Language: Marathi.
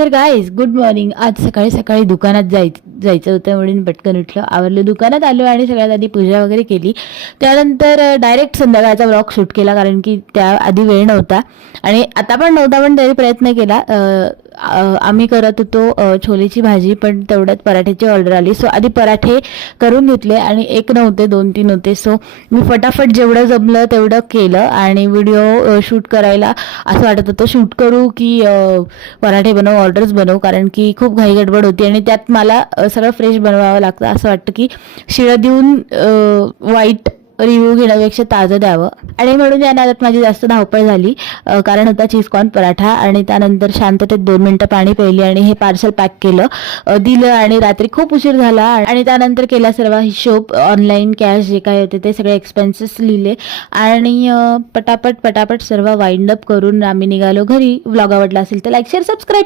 तर गाईज गुड मॉर्निंग. आज सकाळी सकाळी दुकानात जायचं होतं म्हणून पटकन उठलं, आवरलं, दुकानात आलो आणि सगळ्यात आधी पूजा वगैरे केली. त्यानंतर डायरेक्ट संध्याकाळचा व्लॉग शूट केला, कारण की त्या आधी वेळ नव्हता आणि आता पण नव्हता, पण तरी प्रयत्न केला. आम्ही करत होतो छोलेची भाजी, पण तेवढ्यात पराठ्याची ऑर्डर आली. सो आधी पराठे करून घेतले आणि एक नव्हते 2-3 होते. सो मी फटाफट जेवढं जमलं तेवढं केलं आणि व्हिडिओ शूट करायला असं वाटत होतं शूट करू की पराठे बनवू, ऑर्डर्स बनवू, कारण की खूप घाई गडबड होती आणि त्यात मला सगळं फ्रेश बनवावं लागतं. असं वाटतं की शिळं देऊन वाईट रिव्ह्यू घेण्यापेक्षा ताजं द्यावं, आणि म्हणून या नादात माझी जास्त धावपळ झाली. कारण होता चीजकॉर्न पराठा आणि त्यानंतर शांततेत 2 मिनिटं पाणी प्यायली आणि हे पार्सल पॅक केलं, दिलं आणि रात्री खूप उशीर झाला आणि त्यानंतर केला सर्व हिशोब, ऑनलाईन कॅश जे काय होते ते सगळे एक्सपेन्सेस लिहिले आणि पटापट सर्व वाइंड अप करून आम्ही निघालो घरी. व्लॉग आवडला असेल तर लाईक, शेअर, सबस्क्राईब